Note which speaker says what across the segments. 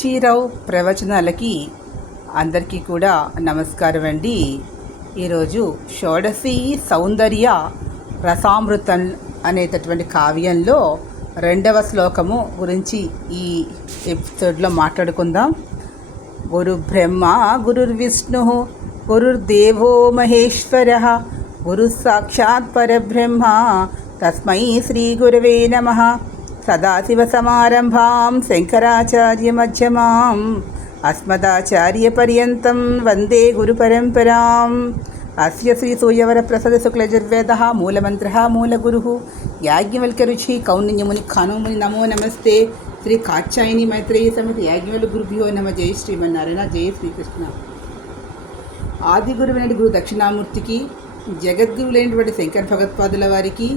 Speaker 1: చీరావు ప్రవచనాలకి అందరికీ కూడా నమస్కారం అండి ఈరోజు షోడసి సౌందర్య రసామృతం అనేటటువంటి కావ్యంలో రెండవ శ్లోకము గురించి ఈ ఎపిసోడ్లో మాట్లాడుకుందాం గురు బ్రహ్మ గురుర్విష్ణు గురుర్దేవో మహేశ్వర గురు సాక్షాత్ పరబ్రహ్మ తస్మై శ్రీ గురవే నమ సదాశివసమారంభాం శంకరాచార్యమధ్యమాం అస్మదాచార్యపర్యంతం వందే గురుపరంపరాం అస్య శ్రీ సూయవర సూర్యవరప్రసద శుక్లజుర్వేద మూలమంత్ర మూలగురు రుచి కౌన్యముని ఖానుముని నమో నమస్తే శ్రీ కాచాయిని మైత్రేయ సమితి యాజ్ఞవల్ గురుభ్యో నమ జయ శ్రీమన్నారాయణ జయ శ్రీకృష్ణ ఆది గురువైన గురు దక్షిణామూర్తికి జగద్గురులైనటువంటి శంకర భగత్పాదుల వారికి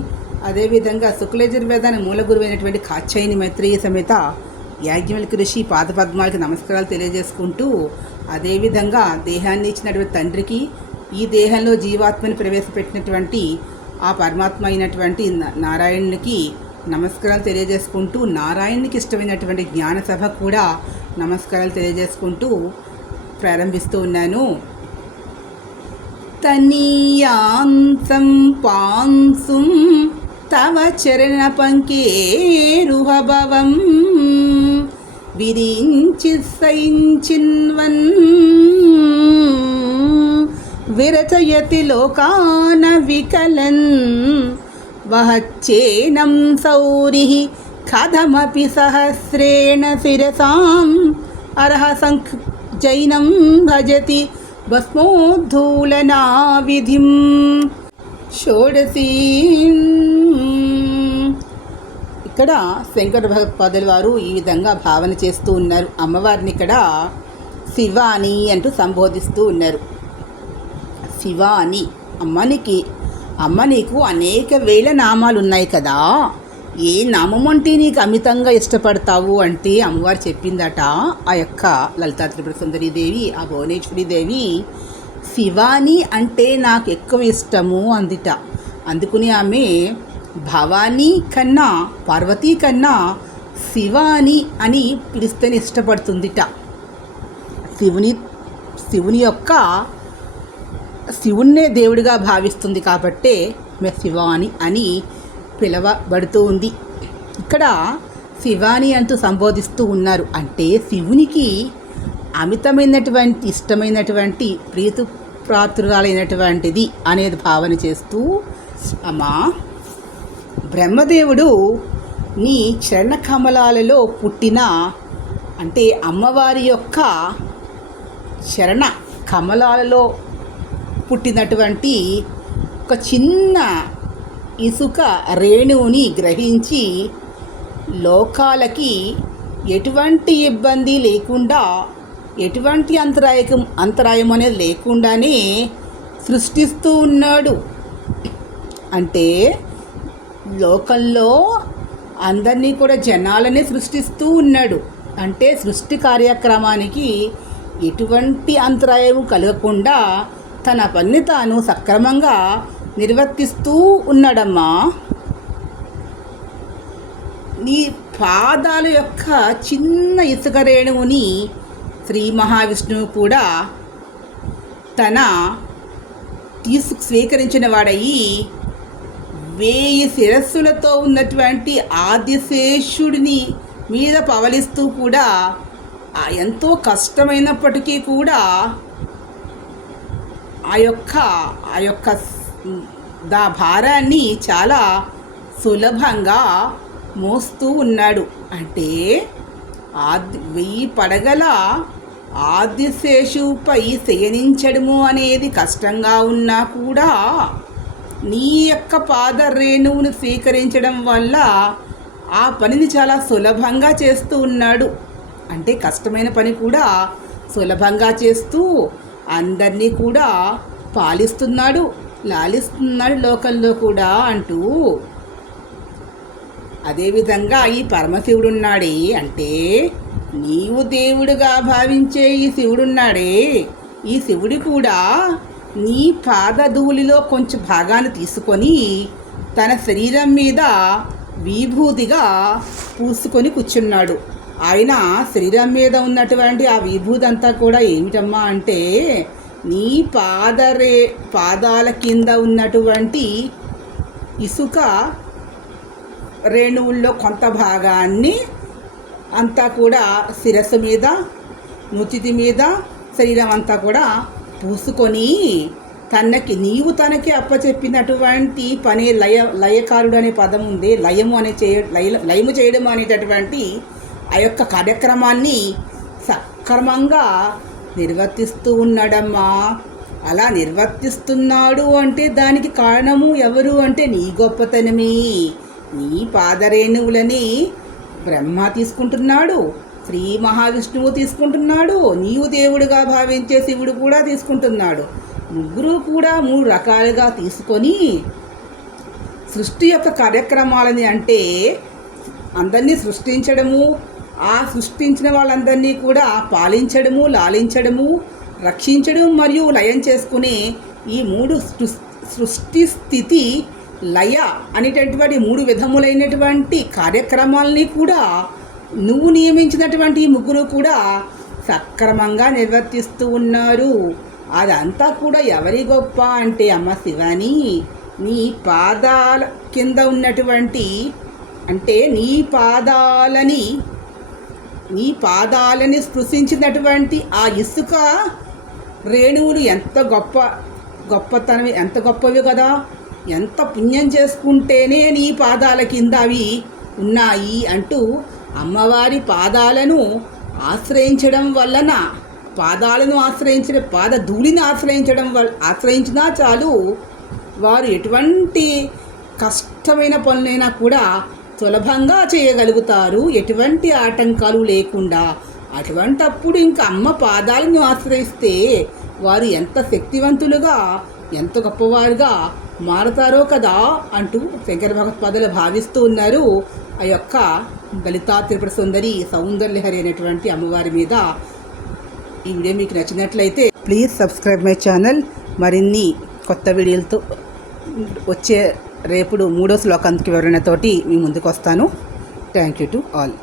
Speaker 1: అదేవిధంగా శుక్లయజుర్వేదాన్ని మూల గురువైనటువంటి కాచాయిని మైత్రేయ సమేత యాజ్ఞవల్కి ఋషి పాదపద్మాలకి నమస్కారాలు తెలియజేసుకుంటూ అదేవిధంగా దేహాన్ని ఇచ్చినటువంటి తండ్రికి ఈ దేహంలో జీవాత్మని ప్రవేశపెట్టినటువంటి ఆ పరమాత్మ అయినటువంటి నారాయణునికి నమస్కారాలు తెలియజేసుకుంటూ నారాయణునికి ఇష్టమైనటువంటి జ్ఞానసభ కూడా నమస్కారాలు తెలియజేసుకుంటూ ప్రారంభిస్తూ ఉన్నాను తనీయాంసం పాంసుం తవచరణపంకేరుహభవం విరించి సైంచిన్వన్ విరచయతి లోకాన వికలన్ వహచ్చేనం సౌరి కథమపి సహస్రేణ శిరసాం అర్హ సంక్ జైనం భజతి భస్మోద్ధూలనా విధిం षोडशीं ఇక్కడ శంకర భగవత్పాదులు వారు ఈ విధంగా భావన చేస్తూ ఉన్నారు అమ్మవారిని ఇక్కడ శివాని అంటూ సంబోధిస్తూ ఉన్నారు శివాని అమ్మనికి అమ్మ నీకు అనేక వేల నామాలు ఉన్నాయి కదా ఏ నామం అంటే నీకు అమితంగా ఇష్టపడతావు అంటే అమ్మవారు చెప్పిందట ఆ యొక్క లలితా త్రిపుర సుందరీదేవి ఆ దేవి శివాని అంటే నాకు ఎక్కువ ఇష్టము అందిట అందుకుని ఆమె భవానీ కన్నా పార్వతీ కన్నా శివాని అని పిలిస్తేనే ఇష్టపడుతుందిట శివుని శివుని యొక్క శివుణ్ణే దేవుడిగా భావిస్తుంది కాబట్టే ఆమె శివాని అని పిలవబడుతూ ఉంది ఇక్కడ శివాని అంటూ సంబోధిస్తూ ఉన్నారు అంటే శివునికి అమితమైనటువంటి ఇష్టమైనటువంటి ప్రాతురాలైనటువంటిది అనేది భావన చేస్తూ అమ్మా బ్రహ్మదేవుడు నీ చరణకమలాలలో పుట్టిన అంటే అమ్మవారి యొక్క చరణ కమలాలలో పుట్టినటువంటి ఒక చిన్న ఇసుక రేణువుని గ్రహించి లోకాలకి ఎటువంటి ఇబ్బంది లేకుండా ఎటువంటి అంతరాయకం అంతరాయం అనేది లేకుండానే సృష్టిస్తూ ఉన్నాడు అంటే లోకంలో అందరినీ కూడా జనాలనే సృష్టిస్తూ ఉన్నాడు అంటే సృష్టి కార్యక్రమానికి ఎటువంటి అంతరాయం కలగకుండా తన పని తాను సక్రమంగా నిర్వర్తిస్తూ ఉన్నాడమ్మా నీ పాదాల యొక్క చిన్న ఇసుక రేణువుని శ్రీ మహావిష్ణువు కూడా తన తీసుకు స్వీకరించిన వాడయి వేయి శిరస్సులతో ఉన్నటువంటి ఆదిశేషుడిని మీద పవలిస్తూ కూడా ఎంతో కష్టమైనప్పటికీ కూడా ఆ యొక్క ఆ యొక్క దా భారాన్ని చాలా సులభంగా మోస్తూ ఉన్నాడు అంటే ఆది వెయ్యి పడగల ఆదిశేషుపై శయనించడము అనేది కష్టంగా ఉన్నా కూడా నీ యొక్క పాద రేణువును స్వీకరించడం వల్ల ఆ పనిని చాలా సులభంగా చేస్తూ ఉన్నాడు అంటే కష్టమైన పని కూడా సులభంగా చేస్తూ అందరినీ కూడా పాలిస్తున్నాడు లాలిస్తున్నాడు లోకల్లో కూడా అంటూ అదేవిధంగా ఈ పరమశివుడున్నాడే అంటే నీవు దేవుడుగా భావించే ఈ శివుడున్నాడే ఈ శివుడు కూడా నీ పాదధూళిలో కొంచెం భాగాన్ని తీసుకొని తన శరీరం మీద విభూతిగా పూసుకొని కూర్చున్నాడు ఆయన శరీరం మీద ఉన్నటువంటి ఆ విభూతి అంతా కూడా ఏమిటమ్మా అంటే నీ పాదరే పాదాల కింద ఉన్నటువంటి ఇసుక రేణువుల్లో కొంత భాగాన్ని అంతా కూడా శిరస్సు మీద నుతితి మీద శరీరం అంతా కూడా పూసుకొని తనకి నీవు తనకి అప్పచెప్పినటువంటి పని లయ లయకారుడు అనే పదం ఉంది లయము అనే చేయ లయ లయము చేయడం అనేటటువంటి ఆ యొక్క కార్యక్రమాన్ని సక్రమంగా నిర్వర్తిస్తూ ఉన్నాడమ్మా అలా నిర్వర్తిస్తున్నాడు అంటే దానికి కారణము ఎవరు అంటే నీ గొప్పతనమే నీ పాదరేణువులని బ్రహ్మ తీసుకుంటున్నాడు శ్రీ మహావిష్ణువు తీసుకుంటున్నాడు నీవు దేవుడిగా భావించే శివుడు కూడా తీసుకుంటున్నాడు ముగ్గురు కూడా మూడు రకాలుగా తీసుకొని సృష్టి యొక్క కార్యక్రమాలని అంటే అందరినీ సృష్టించడము ఆ సృష్టించిన వాళ్ళందరినీ కూడా పాలించడము లాలించడము రక్షించడం మరియు లయం చేసుకునే ఈ మూడు సృష్టి స్థితి లయ అనేటటువంటి మూడు విధములైనటువంటి కార్యక్రమాలని కూడా నువ్వు నియమించినటువంటి ముగ్గురు కూడా సక్రమంగా నిర్వర్తిస్తూ ఉన్నారు అదంతా కూడా ఎవరి గొప్ప అంటే అమ్మ శివాని నీ పాదాల కింద ఉన్నటువంటి అంటే నీ పాదాలని నీ పాదాలని స్పృశించినటువంటి ఆ ఇసుక రేణువులు ఎంత గొప్ప గొప్పతనం ఎంత గొప్పవి కదా ఎంత పుణ్యం చేసుకుంటేనే నీ పాదాల కింద అవి ఉన్నాయి అంటూ అమ్మవారి పాదాలను ఆశ్రయించడం వలన పాదాలను ఆశ్రయించిన పాద ధూళిని ఆశ్రయించడం వల్ల ఆశ్రయించినా చాలు వారు ఎటువంటి కష్టమైన పనులైనా కూడా సులభంగా చేయగలుగుతారు ఎటువంటి ఆటంకాలు లేకుండా అటువంటప్పుడు ఇంకా అమ్మ పాదాలను ఆశ్రయిస్తే వారు ఎంత శక్తివంతులుగా ఎంత గొప్పవారుగా మారతారో కదా అంటూ శంకర భగవత్పాదలు భావిస్తూ ఉన్నారు ఆ యొక్క లలితా తిరుపతి సుందరి సౌందర్యహరి అనేటువంటి అమ్మవారి మీద ఈ వీడియో మీకు నచ్చినట్లయితే
Speaker 2: ప్లీజ్ సబ్స్క్రైబ్ మై ఛానల్ మరిన్ని కొత్త వీడియోలతో వచ్చే రేపుడు మూడో శ్లోకానికి వివరణతోటి మీ ముందుకు వస్తాను థ్యాంక్ యూ టు ఆల్